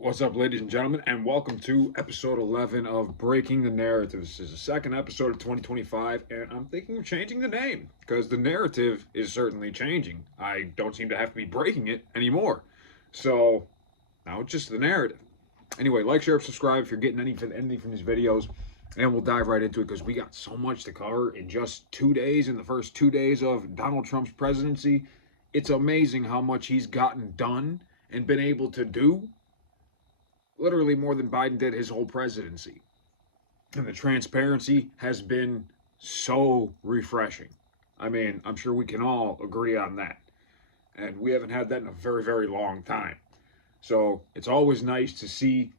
What's up, ladies and gentlemen, and welcome to episode 11 of Breaking the Narrative. This is the second episode of 2025, and I'm thinking of changing the name because the narrative is certainly changing. I don't seem to have to be breaking it anymore. So now it's just the narrative. Anyway, like, share, subscribe if you're getting anything from these videos, and we'll dive right into it because we got so much to cover in just 2 days. In the first 2 days of Donald Trump's presidency, it's amazing how much he's gotten done and been able to do, literally more than Biden did his whole presidency. And the transparency has been so refreshing. I mean, I'm sure we can all agree on that. And we haven't had that in a very, very long time. So it's always nice to see.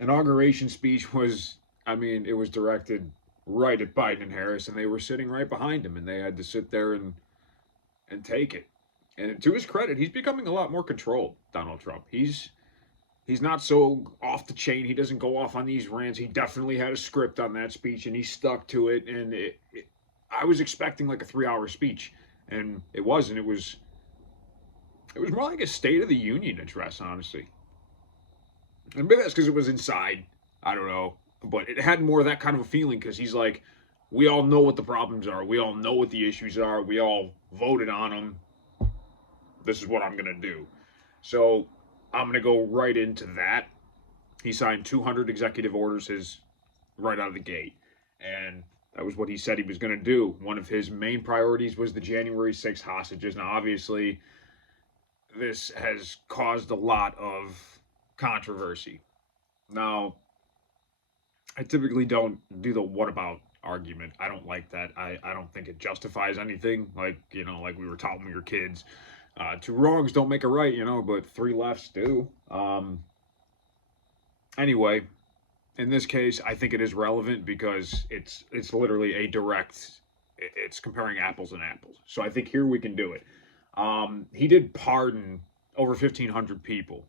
Inauguration speech was, I mean, it was directed right at Biden and Harris, and they were sitting right behind him, and they had to sit there and take it. And to his credit, he's becoming a lot more controlled, Donald Trump. He's not so off the chain. He doesn't go off on these rants. He definitely had a script on that speech, and he stuck to it. And I was expecting like a 3-hour speech, and it wasn't. It was more like a State of the Union address, honestly. And maybe that's because it was inside. I don't know, but it had more of that kind of a feeling because he's like, we all know what the problems are. We all know what the issues are. We all voted on them. This is what I'm gonna do. So I'm going to go right into that. He signed 200 executive orders right out of the gate. And that was what he said he was going to do. One of his main priorities was the January 6th hostages. Now, obviously, this has caused a lot of controversy. Now, I typically don't do the what about argument. I don't like that. I don't think it justifies anything. Like we were taught when we were kids. Two wrongs don't make a right, but three lefts do. Anyway, in this case, I think it is relevant because it's literally a direct. It's comparing apples and apples. So I think here we can do it. He did pardon over 1,500 people.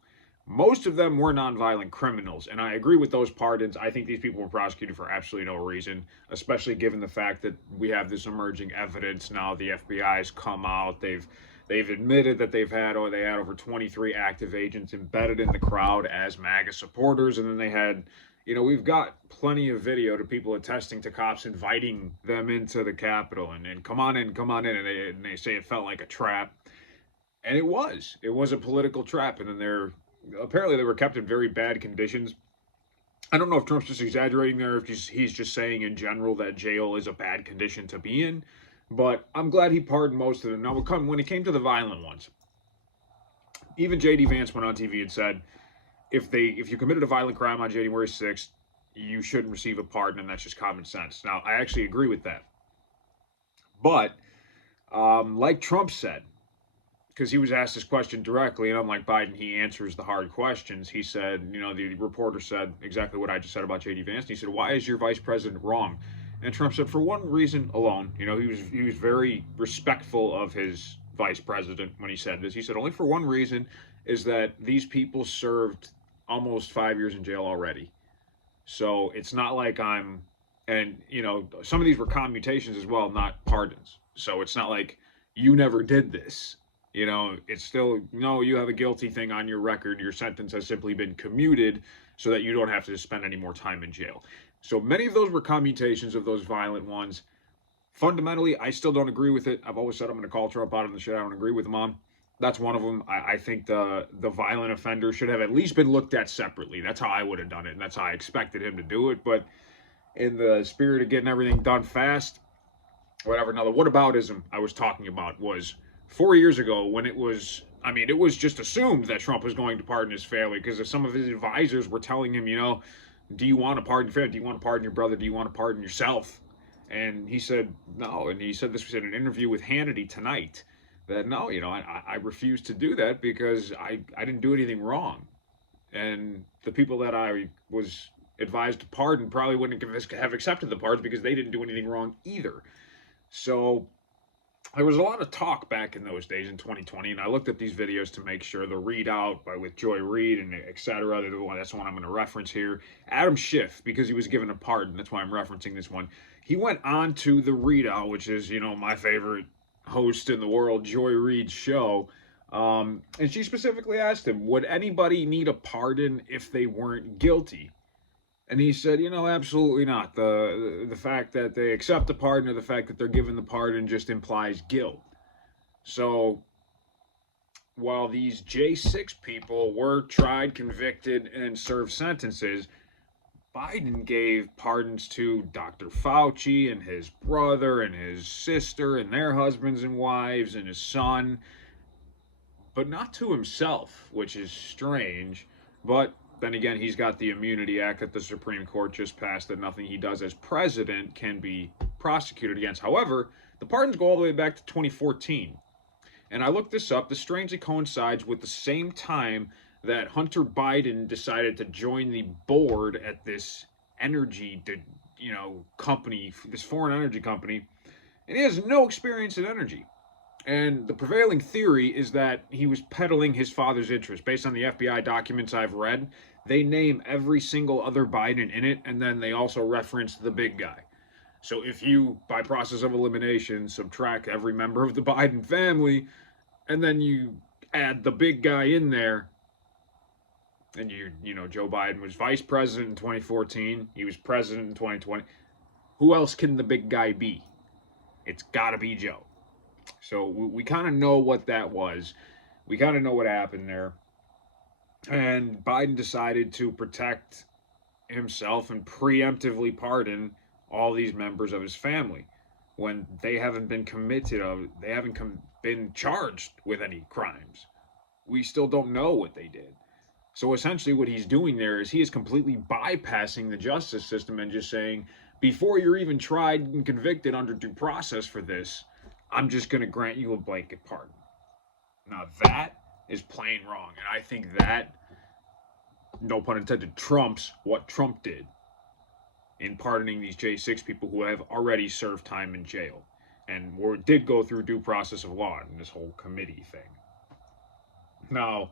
Most of them were nonviolent criminals, and I agree with those pardons. I think these people were prosecuted for absolutely no reason, especially given the fact that we have this emerging evidence now. The FBI's come out. They've admitted that they had over 23 active agents embedded in the crowd as MAGA supporters, and then they had, we've got plenty of video to people attesting to cops inviting them into the Capitol and come on in, and they say it felt like a trap, and it was a political trap, and then apparently they were kept in very bad conditions. I don't know if Trump's just exaggerating there, if he's just saying in general that jail is a bad condition to be in. But I'm glad he pardoned most of them. Now, when it came to the violent ones, even J.D. Vance went on TV and said, if you committed a violent crime on January 6th, you shouldn't receive a pardon, and that's just common sense. Now, I actually agree with that. But, like Trump said, because he was asked this question directly, and unlike Biden, he answers the hard questions. He said, the reporter said exactly what I just said about J.D. Vance. And he said, why is your vice president wrong? And Trump said, for one reason alone, he was very respectful of his vice president when he said this. He said, only for one reason, is that these people served almost 5 years in jail already. So it's not like and some of these were commutations as well, not pardons. So it's not like you never did this. It's still, no, you have a guilty thing on your record. Your sentence has simply been commuted so that you don't have to spend any more time in jail. So many of those were commutations of those violent ones. Fundamentally, I still don't agree with it. I've always said I'm going to call Trump out on the shit I don't agree with him on. That's one of them. I think the violent offender should have at least been looked at separately. That's how I would have done it, and that's how I expected him to do it. But in the spirit of getting everything done fast, whatever. Now, the whataboutism I was talking about was 4 years ago when it was just assumed that Trump was going to pardon his family because some of his advisors were telling him, do you want to pardon your family? Do you want to pardon your brother? Do you want to pardon yourself? And he said no. And he said this was in an interview with Hannity tonight that no, I refuse to do that because I didn't do anything wrong. And the people that I was advised to pardon probably wouldn't have accepted the pardons because they didn't do anything wrong either. So there was a lot of talk back in those days in 2020, and I looked at these videos to make sure the readout with Joy Reid and etc. That's the one I'm going to reference here. Adam Schiff, because he was given a pardon, that's why I'm referencing this one. He went on to the readout, which is my favorite host in the world, Joy Reid's show, And she specifically asked him, would anybody need a pardon if they weren't guilty? And he said, absolutely not. The fact that they accept the pardon or the fact that they're given the pardon just implies guilt. So while these J6 people were tried, convicted, and served sentences, Biden gave pardons to Dr. Fauci and his brother and his sister and their husbands and wives and his son, but not to himself, which is strange. But then again, he's got the Immunity Act that the Supreme Court just passed that nothing he does as president can be prosecuted against. However, the pardons go all the way back to 2014. And I looked this up. This strangely coincides with the same time that Hunter Biden decided to join the board at this energy, company, this foreign energy company, and he has no experience in energy. And the prevailing theory is that he was peddling his father's interest. Based on the FBI documents I've read, they name every single other Biden in it, and then they also reference the big guy. So if you, by process of elimination, subtract every member of the Biden family, and then you add the big guy in there, and Joe Biden was vice president in 2014, he was president in 2020. Who else can the big guy be? It's got to be Joe. So we kind of know what that was. We kind of know what happened there. And Biden decided to protect himself and preemptively pardon all these members of his family when they haven't been been charged with any crimes. We still don't know what they did. So essentially what he's doing there is he is completely bypassing the justice system and just saying, before you're even tried and convicted under due process for this, I'm just going to grant you a blanket pardon. Now that is plain wrong. And I think that, no pun intended, trumps what Trump did in pardoning these J6 people who have already served time in jail and did go through due process of law in this whole committee thing. Now,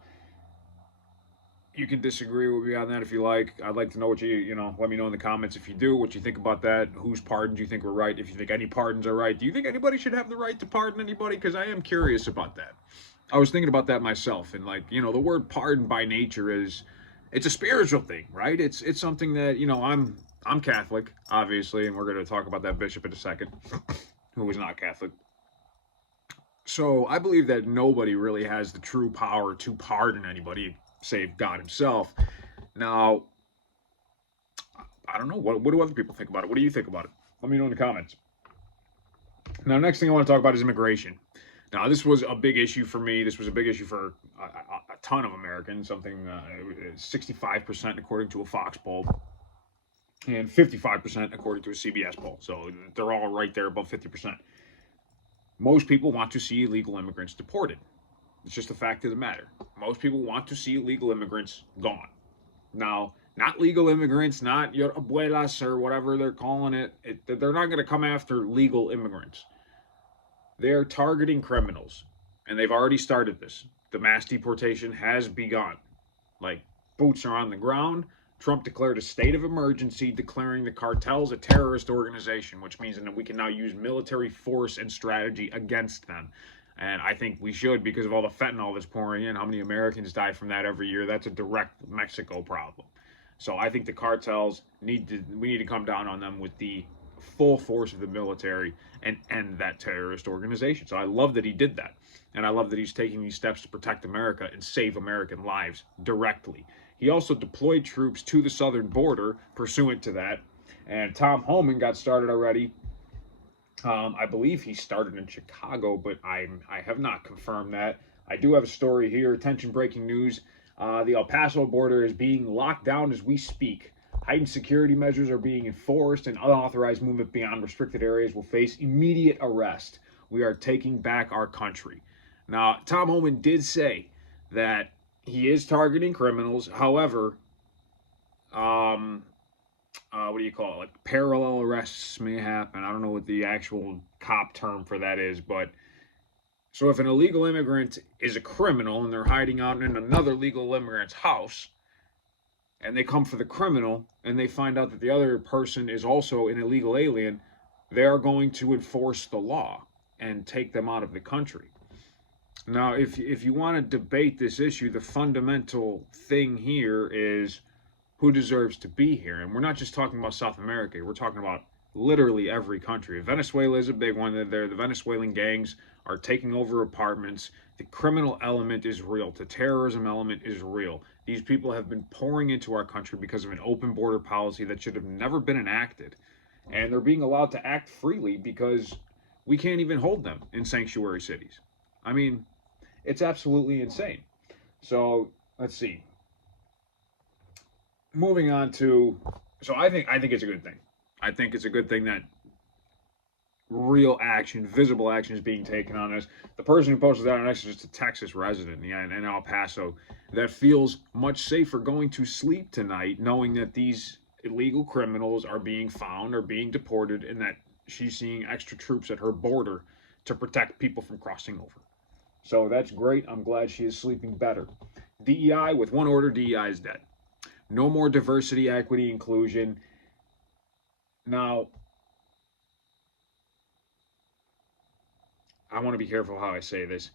you can disagree with me on that if you like. I'd like to know what let me know in the comments if you do, what you think about that, whose pardons you think were right, if you think any pardons are right. Do you think anybody should have the right to pardon anybody? Because I am curious about that. I was thinking about that myself, and the word pardon by nature it's a spiritual thing, right? It's something that, I'm Catholic, obviously, and we're going to talk about that bishop in a second, who is not Catholic. So I believe that nobody really has the true power to pardon anybody save God himself. Now, I don't know. What do other people think about it? What do you think about it? Let me know in the comments. Now, next thing I want to talk about is immigration. Now, this was a big issue for me. This was a big issue for a ton of Americans, 65% according to a Fox poll, and 55% according to a CBS poll. So they're all right there above 50%. Most people want to see illegal immigrants deported. It's just a fact of the matter. Most people want to see illegal immigrants gone. Now, not legal immigrants, not your abuelas or whatever they're calling it. They're not going to come after legal immigrants. They're targeting criminals, and they've already started this. The mass deportation has begun. Boots are on the ground. Trump declared a state of emergency, declaring the cartels a terrorist organization, which means that we can now use military force and strategy against them. And I think we should, because of all the fentanyl that's pouring in. How many Americans die from that every year? That's a direct Mexico problem. So I think the cartels we need to come down on them with the full force of the military and end that terrorist organization. So I love that he did that. And I love that he's taking these steps to protect America and save American lives directly. He also deployed troops to the southern border pursuant to that. And Tom Homan got started already. I believe he started in Chicago, but I have not confirmed that. I do have a story here. Attention, breaking news. The El Paso border is being locked down as we speak. Heightened security measures are being enforced, and unauthorized movement beyond restricted areas will face immediate arrest. We are taking back our country. Now, Tom Homan did say that he is targeting criminals. However, what do you call it? Parallel arrests may happen. I don't know what the actual cop term for that is, but so if an illegal immigrant is a criminal and they're hiding out in another legal immigrant's house, and they come for the criminal and they find out that the other person is also an illegal alien, they are going to enforce the law and take them out of the country. Now, if you want to debate this issue, the fundamental thing here is who deserves to be here. And we're not just talking about South America, we're talking about literally every country. Venezuela is a big one. The Venezuelan gangs are taking over apartments. The criminal element is real. The terrorism element is real. These people have been pouring into our country because of an open border policy that should have never been enacted. And they're being allowed to act freely because we can't even hold them in sanctuary cities. I mean, it's absolutely insane. So let's see. Moving on to, so I think it's a good thing. I think it's a good thing that real action, visible action is being taken on this. The person who posted that on X is just a Texas resident, yeah, in El Paso, that feels much safer going to sleep tonight knowing that these illegal criminals are being found or being deported, and that she's seeing extra troops at her border to protect people from crossing over. So that's great. I'm glad she is sleeping better. DEI, with one order, DEI is dead. No more diversity, equity, inclusion. Now, I want to be careful how I say this.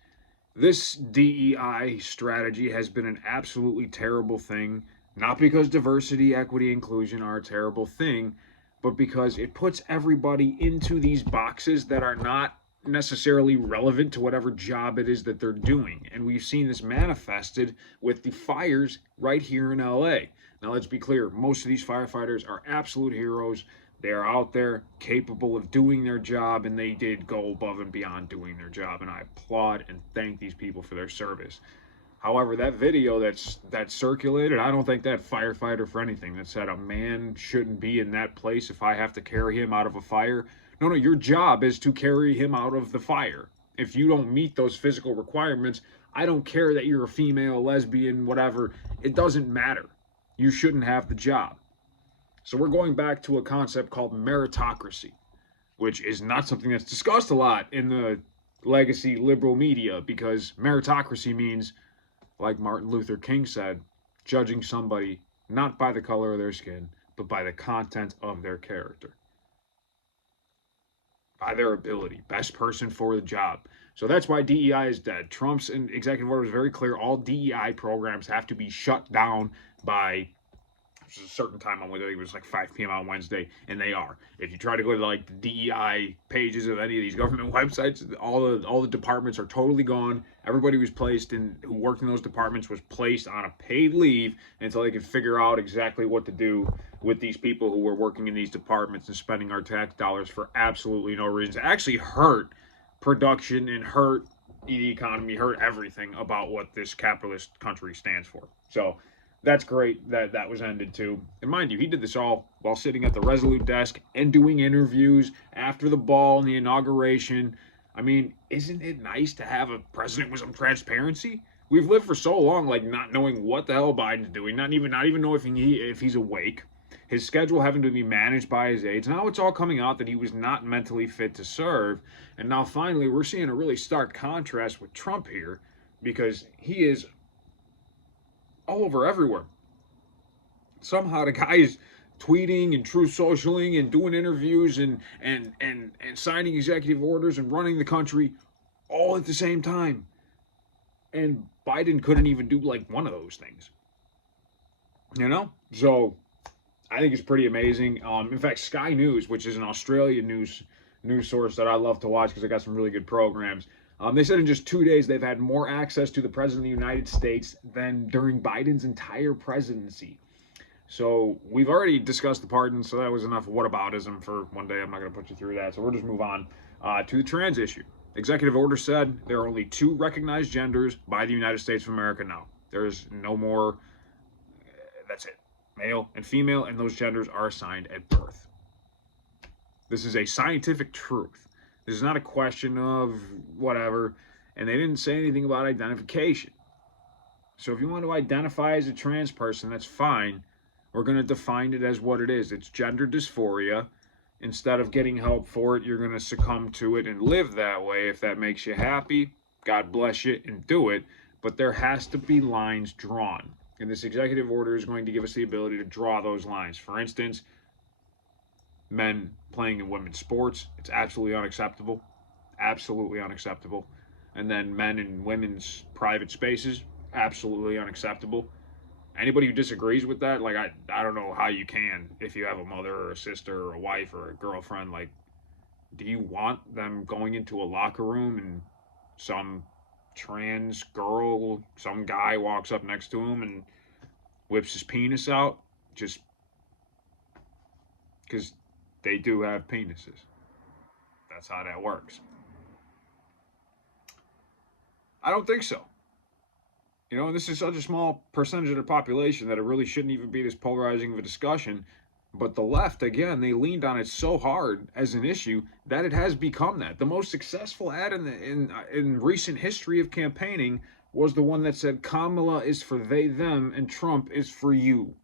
This DEI strategy has been an absolutely terrible thing, not because diversity, equity, inclusion are a terrible thing, but because it puts everybody into these boxes that are not necessarily relevant to whatever job it is that they're doing. And we've seen this manifested with the fires right here in LA. Now, let's be clear, most of these firefighters are absolute heroes. They are out there capable of doing their job, and they did go above and beyond doing their job. And I applaud and thank these people for their service. However, that video that's circulated, I don't think that firefighter for anything that said a man shouldn't be in that place if I have to carry him out of a fire. No, your job is to carry him out of the fire. If you don't meet those physical requirements, I don't care that you're a female, lesbian, whatever. It doesn't matter. You shouldn't have the job. So we're going back to a concept called meritocracy, which is not something that's discussed a lot in the legacy liberal media, because meritocracy means, like Martin Luther King said, judging somebody not by the color of their skin, but by the content of their character, by their ability, best person for the job. So that's why DEI is dead. Trump's executive order was very clear. All DEI programs have to be shut down by a certain time on Wednesday. It was like 5 p.m. on Wednesday, and they are. If you try to go to like the DEI pages of any of these government websites, all the departments are totally gone. Everybody who worked in those departments was placed on a paid leave until they could figure out exactly what to do with these people who were working in these departments and spending our tax dollars for absolutely no reason. It actually hurt production and hurt the economy, hurt everything about what this capitalist country stands for. So that's great that that was ended too. And mind you, he did this all while sitting at the Resolute desk and doing interviews after the ball and the inauguration. I mean, isn't it nice to have a president with some transparency? We've lived for so long, like not knowing what the hell Biden's doing, not even knowing if he's awake. His schedule having to be managed by his aides. Now it's all coming out that he was not mentally fit to serve. And now finally, we're seeing a really stark contrast with Trump here, because he is all over everywhere. Somehow the guy is tweeting and truth socialing and doing interviews and signing executive orders and running the country all at the same time. And Biden couldn't even do like one of those things. So I think it's pretty amazing. In fact, Sky News, which is an Australian news source that I love to watch because they got some really good programs. They said in just 2 days they've had more access to the president of the United States than during Biden's entire presidency. So we've already discussed the pardon, so that was enough whataboutism for one day. I'm not going to put you through that. So we'll just move on to the trans issue. Executive order said there are only 2 recognized genders by the United States of America now. There's no more. That's it. Male and female, and those genders are assigned at birth. This is a scientific truth. This is not a question of whatever. And they didn't say anything about identification. So if you want to identify as a trans person, that's fine. We're going to define it as what it is. It's gender dysphoria. Instead of getting help for it, you're going to succumb to it and live that way. If that makes you happy, God bless you and do it. But there has to be lines drawn. And this executive order is going to give us the ability to draw those lines. For instance, men playing in women's sports, it's absolutely unacceptable. Absolutely unacceptable. and then men and women's private spaces, absolutely unacceptable. Anybody who disagrees with that, like I don't know how you can if you have a mother or a sister or a wife or a girlfriend. Like, do you want them going into a locker room and some trans girl, some guy walks up next to him and whips his penis out just because they do have penises? That's how that works. I don't think so. You know, this is such a small percentage of the population that it really shouldn't even be this polarizing of a discussion. But the left, again, they leaned on it so hard as an issue that it has become that. The most successful ad in recent history of campaigning was the one that said Kamala is for they them and Trump is for you.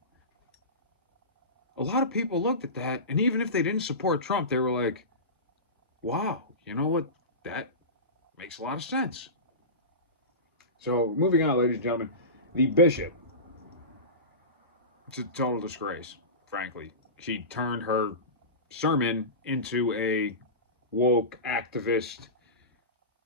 A lot of people looked at that, and even if they didn't support Trump, they were like, "Wow, you know what? That makes a lot of sense." So, moving on, ladies and gentlemen, the bishop. It's a total disgrace, frankly. She turned her sermon into a woke activist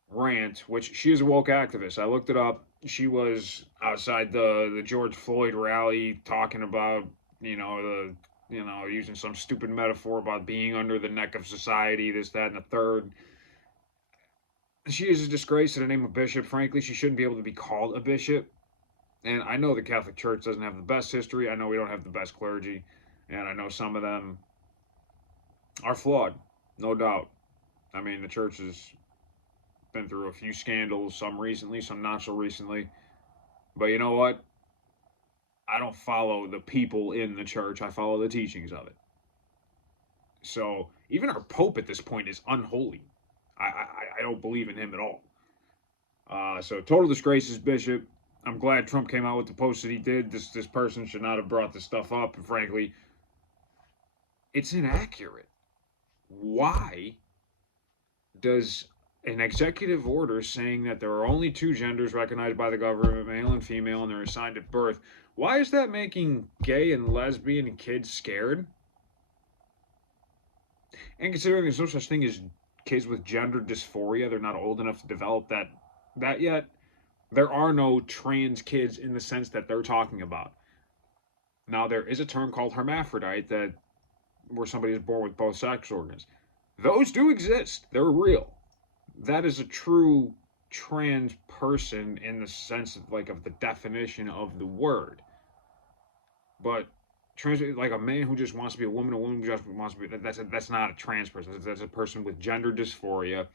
rant, which she is a woke activist. I looked it up. She was outside the George Floyd rally talking about, using some stupid metaphor about being under the neck of society, this, that, and the third. She is a disgrace to the name of bishop. Frankly, she shouldn't be able to be called a bishop. And I know the Catholic Church doesn't have the best history. I know we don't have the best clergy. And I know some of them are flawed, no doubt. I mean, the church has been through a few scandals, some recently, some not so recently. But you know what? I don't follow the people in the church, I follow the teachings of it. So even our Pope at this point is unholy. I don't believe in him at all. So total disgrace as bishop. I'm glad Trump came out with the post that he did. This person should not have brought this stuff up. And frankly, it's inaccurate. Why does an executive order saying that there are only two genders recognized by the government, male and female, and they're assigned at birth, why is that making gay and lesbian kids scared? And considering there's no such thing as kids with gender dysphoria, they're not old enough to develop that yet. There are no trans kids in the sense that they're talking about. Now there is a term called hermaphrodite that where somebody is born with both sex organs. Those do exist. They're real. That is a true trans person in the sense of of the definition of the word. But trans, like a man who just wants to be a woman who just wants to be, that's not a trans person. That's a person with gender dysphoria.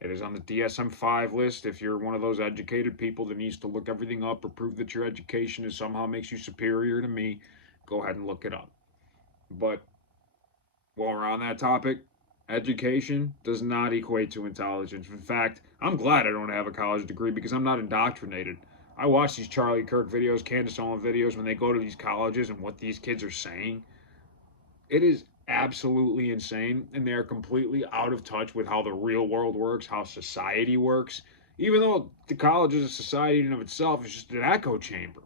It is on the DSM-5 list. If you're one of those educated people that needs to look everything up or prove that your education is somehow makes you superior to me, go ahead and look it up. But while we're on that topic, education does not equate to intelligence. In fact, I'm glad I don't have a college degree because I'm not indoctrinated. I watch these Charlie Kirk videos, Candace Owens videos when they go to these colleges and what these kids are saying. It is absolutely insane, and they are completely out of touch with how the real world works, how society works. Even though the college is a society in and of itself, it's just an echo chamber.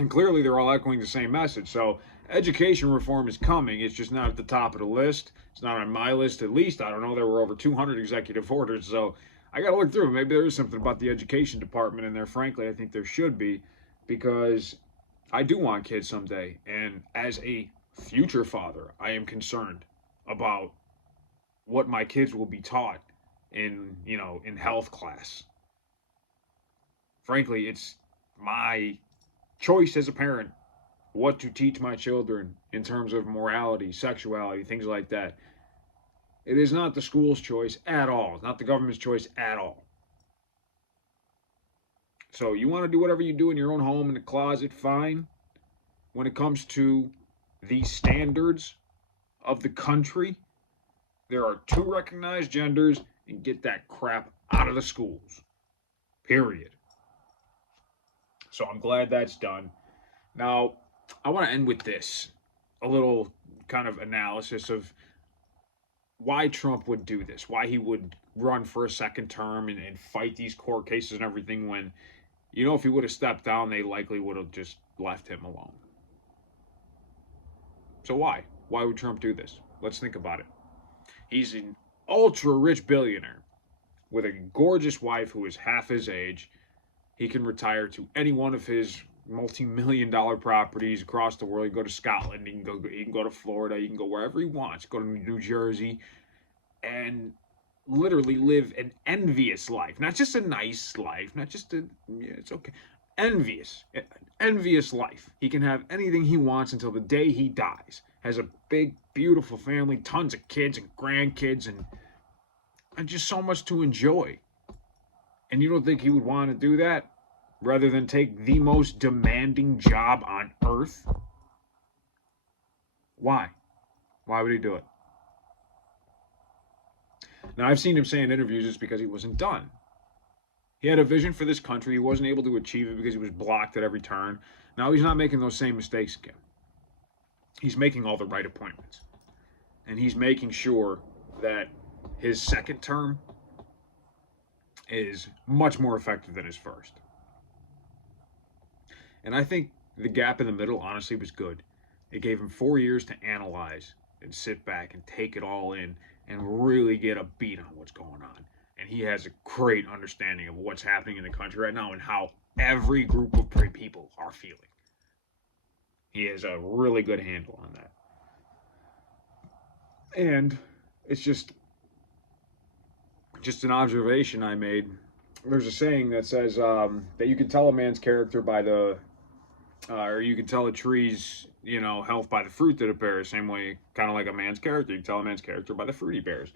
And clearly they're all echoing the same message. So education reform is coming. It's just not at the top of the list. It's not on my list, at least. I don't know. There were over 200 executive orders. So I got to look through. Maybe there is something about the education department in there. Frankly, I think there should be, because I do want kids someday. And as a future father, I am concerned about what my kids will be taught in health class. Frankly, it's my choice as a parent what to teach my children in terms of morality, sexuality, things like that. It is not the school's choice at all. It's not the government's choice at all. So you want to do whatever you do in your own home, in the closet, fine. When it comes to the standards of the country, there are two recognized genders, and get that crap out of the schools. Period. So I'm glad that's done. Now, I want to end with this, a little kind of analysis of why Trump would do this, why he would run for a second term and fight these court cases and everything when, if he would have stepped down, they likely would have just left him alone. So why? Why would Trump do this? Let's think about it. He's an ultra rich billionaire with a gorgeous wife who is half his age. He can retire to any one of his multi-million-dollar properties across the world. He can go to Scotland, he can go to Florida, he can go wherever he wants, go to New Jersey, and literally live an envious life. Not just a nice life, not just a, yeah, it's okay. Envious life. He can have anything he wants until the day he dies. Has a big, beautiful family, tons of kids and grandkids, and just so much to enjoy. And you don't think he would want to do that rather than take the most demanding job on earth? Why? Why would he do it? Now, I've seen him say in interviews it's because he wasn't done. He had a vision for this country. He wasn't able to achieve it because he was blocked at every turn. Now he's not making those same mistakes again. He's making all the right appointments. And he's making sure that his second term is much more effective than his first. And I think the gap in the middle, honestly, was good. It gave him 4 years to analyze and sit back and take it all in and really get a beat on what's going on. And he has a great understanding of what's happening in the country right now and how every group of people are feeling. He has a really good handle on that. And it's just an observation I made. There's a saying that says that you can tell a man's character by the, or you can tell a tree's, health by the fruit that it bears. Same way, kind of like a man's character. You can tell a man's character by the fruit he bears.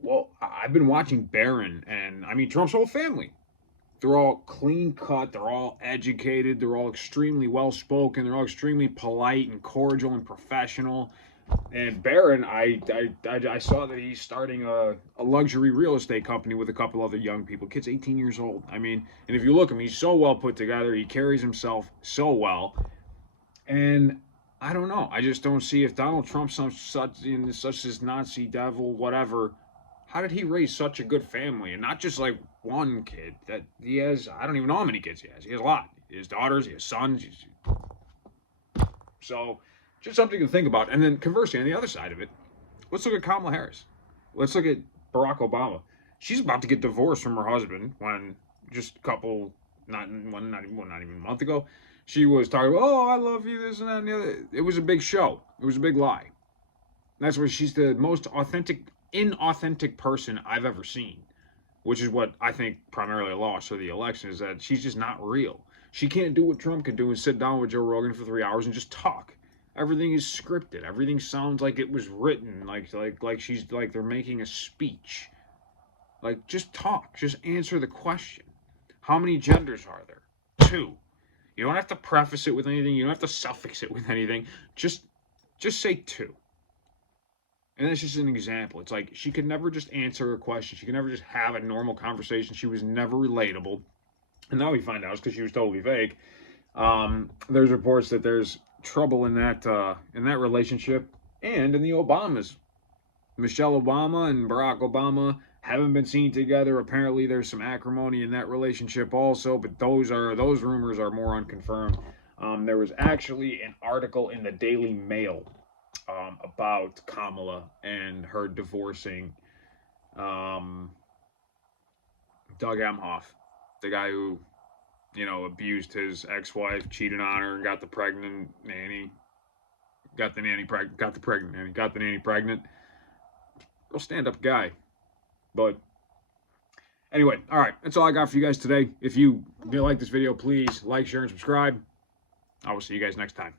Well, I've been watching Barron and, Trump's whole family. They're all clean cut. They're all educated. They're all extremely well spoken. They're all extremely polite and cordial and professional. And Barron, I saw that he's starting a luxury real estate company with a couple other young people. Kid's 18 years old. And if you look at him, he's so well put together. He carries himself so well. And I don't know. I just don't see if Donald Trump's such as Nazi devil, whatever. How did he raise such a good family? And not just like one kid that he has. I don't even know how many kids he has. He has a lot. He has daughters. He has sons. So just something to think about. And then conversely, on the other side of it, let's look at Kamala Harris. Let's look at Barack Obama. She's about to get divorced from her husband when just a couple, not even a month ago, she was talking about, oh, I love you, this and that and the other. It was a big show. It was a big lie. And that's where she's the most inauthentic person I've ever seen, which is what I think primarily lost her the election, is that she's just not real. She can't do what Trump can do and sit down with Joe Rogan for 3 hours and just talk. Everything is scripted. Everything sounds like it was written, like she's like they're making a speech. Like, just talk. Just answer the question. How many genders are there? 2. You don't have to preface it with anything. You don't have to suffix it with anything. Just say 2. And that's just an example. It's like she could never just answer a question. She could never just have a normal conversation. She was never relatable. And now we find out it's because she was totally fake. There's reports that there's trouble in that relationship and in the Obamas. Michelle Obama and Barack Obama haven't been seen together. Apparently, there's some acrimony in that relationship also, but those rumors are more unconfirmed. There was actually an article in the Daily Mail about Kamala and her divorcing Doug Emhoff, the guy who, abused his ex-wife, cheated on her, and got the nanny pregnant. Real stand-up guy. But anyway, all right, that's all I got for you guys today. If you like this video, please like, share, and subscribe. I will see you guys next time.